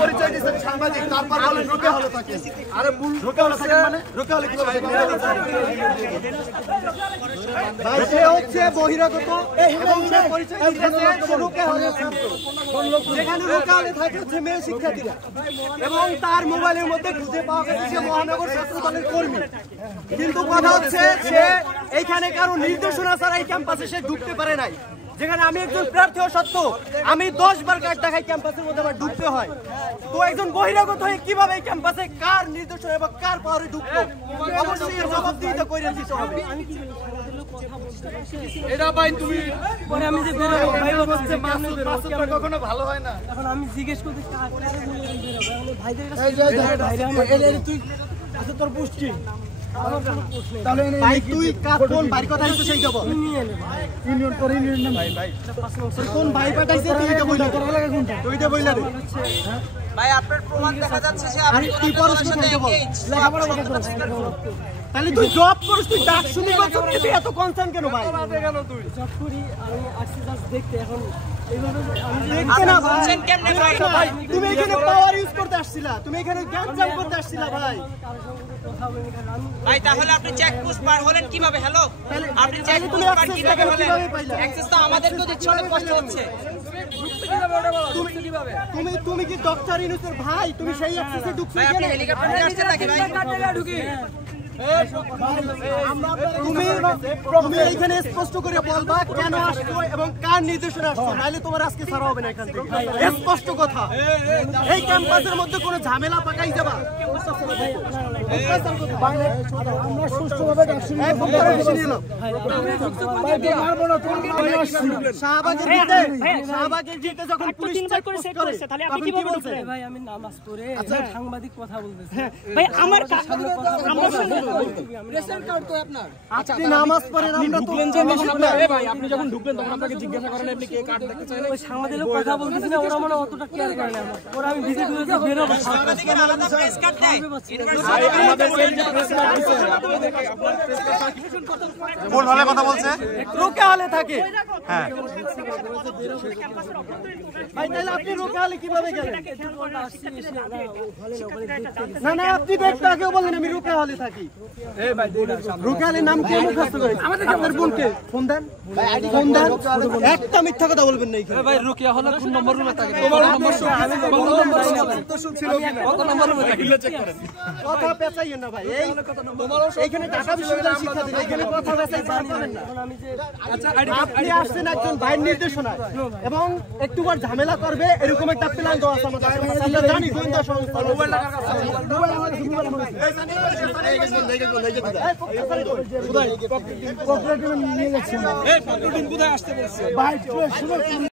পরিচয় দিচ্ছেন সাংবাদিক, তারপর বলেন রোকে হলে থাকে। আরে রোকে হলে থাকে মানে রোকে হলে কিভাবে ভাই? সে হচ্ছে বহিরাগত এবং সে পরিচয় দিচ্ছে রোকে হলে ছাত্র। যেখানে রোকে হলে থাকে হচ্ছে মেয়ে শিক্ষার্থীরা, এবং তার মোবাইলের মধ্যে খুঁজে পাওয়া গেছে সে মহানগর ছাত্র দলের কর্মী। কিন্তু কথা হচ্ছে সে এইখানে কারো নির্দেশনা ছাড়া এই ক্যাম্পাসে সে ঢুকতে পারে নাই। যেখানে আমি একজন প্রার্থী হওয়া সত্ত্বেও আমি 10 বার কার্ড দেখাই ক্যাম্পাসের মধ্যে আমার ঢুকতে হয়। তো একজন বহিরাগত হয়ে কিভাবে এই ক্যাম্পাসে কার নির্দেশনা এবং কার পাওয়ারে ঢুকলো? অবশ্যই এর জবাবদিহিতা করে দিতে হবে। এটা ভাই তুমি পরে আমি যে বের হবো ভাই বলছে মাসুদ কখনো ভালো হয় না। এখন আমি জিজ্ঞেস করতে ভাইদের কাছে তুই আচ্ছা তোর পুষ্টি তাহলে ভাই তুই কোন ভাই কথা হইছে সেই দেব ইউনিয়ন করে ইউনিয়ন নাম ভাই কোন ভাই পাঠাইছে তুই এটা বইলা তোর লাগা কোনটা তুই এটা বইলা দে ভাই আপনার প্রমাণ দেখা যাচ্ছে যে আপনি কি পড়াশোনা করতে বল লেখাপড়া করতে তাহলে তুই জব করিস, তুই ডাক শুনি বছর তুই এত কনসার্ন কেন ভাই? কেন তুই জব করি আমি আসছি জাস্ট দেখতে। এখন এইভাবে আমি দেখতে না বলছেন কেমনে ভাই? তুমি এখানে পাওয়ার ইউজ করতে আসছিলা, তুমি এখানে গ্যাঞ্জাম করতে আসছিলা ভাই। ভাই তাহলে আপনি চেকপোস্ট পার হলেন কিভাবে? হ্যালো, আপনি চেকপোস্ট পার কিভাবে হলেন? অ্যাক্সেস তো আমাদেরকেও দিচ্ছে, অনেক কষ্ট হচ্ছে। তুমি কি ডক্টর ইউনুসের ভাই? তুমি সেই অ্যাক্সেসে ঢুকছো ভাই আপনি কেন? হেলিকপ্টারে আসছেন নাকি ভাই? তুমি এইখানে স্পষ্ট করে বলবা কেন আসছো এবং কার নির্দেশনা আসছো, নাইলে তোমার আজকে ছাড়া হবে না এখান থেকে। স্পষ্ট কথা, এই ক্যাম্পাসের মধ্যে কোনো ঝামেলা পাকাই যাবা। আমরা সুষ্ঠুভাবে শাহবাগের জিতে যখন পুলিশ চেক করে তাহলে আপনি কি বলছেন? ভাই আমি নামাজ পড়ে সাংবাদিক কথা বলতেছি ভাই। আমার রেশন কার্ড তো আপনার। আপনি নামাজ পড়েন, আমরা তো ভাই আপনি যখন ঢুকলেন তখন আপনাকে জিজ্ঞাসা করেন আপনি কে কার্ড দেখতে চাইলেন? ওই সাংবাদিক কথা বলতেছি না, ওরা মানে অতটা কেয়ার করে না। ওরা আমি ভিজিট হয়েছে বের হবো সাংবাদিকের আলাদা প্রেস কার্ড দেয়। কোন হলে কথা বলছে? রোকে হলে থাকে। হ্যাঁ ভাই, তাহলে আপনি রোকে হলে কিভাবে গেলেন? না না, আপনি দেখতে আগে বলেন আমি রোকে হলে থাকি। রোকে হলে নাম কে মুখস্থ করেছে? আপনার বোনকে ফোন দেন, ফোন দেন। একটা মিথ্যা কথা বলবেন না এখানে। ভাই রুকিয়া হলে কোন নম্বর রুমে থাকে? তোমার নম্বর ছিল কিনা? কত নম্বর রুমে থাকে? চেক করেন। কথা পেঁচাইয়েন না ভাই। এইখানে ঢাকা বিশ্ববিদ্যালয় শিক্ষা দিন, এখানে কথা পেঁচাই পারবেন না। আপনি আসছেন একজন ভাইয়ের নির্দেশনায় এবং একটুবার ঝামেলা করবে এরকম একটা প্ল্যান দেওয়া আছে আমাদের। আমরা জানি গোয়েন্দা সংস্থা। কোথায় আসতে বলছে?